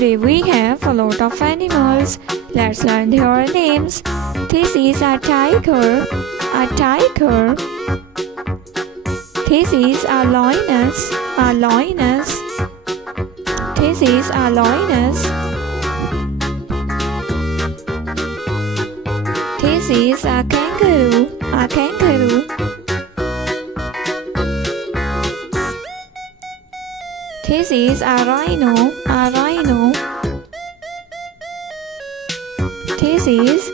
Today we have a lot of animals. Let's learn their names. This is a tiger. A tiger. This is a lioness. A lioness. This is a lioness. This is a kangaroo. A kangaroo. This is a rhino. A rhino. This is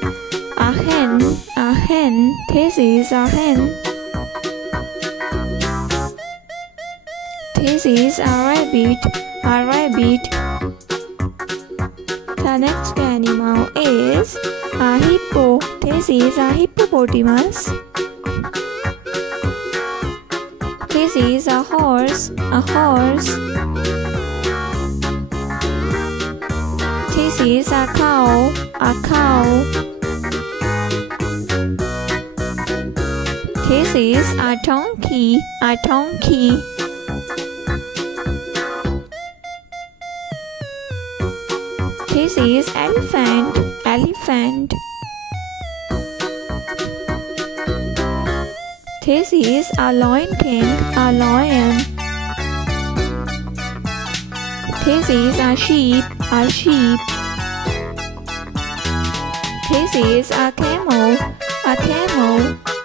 a hen. A hen. This is a hen. This is a rabbit. A rabbit. The next animal is a hippo. This is a hippopotamus. This is a horse. A horse. This is a cow. A cow. This is a donkey. A donkey. This is elephant. Elephant. This is a lion king. A lion. This is a sheep. A sheep. This is a camel. A camel.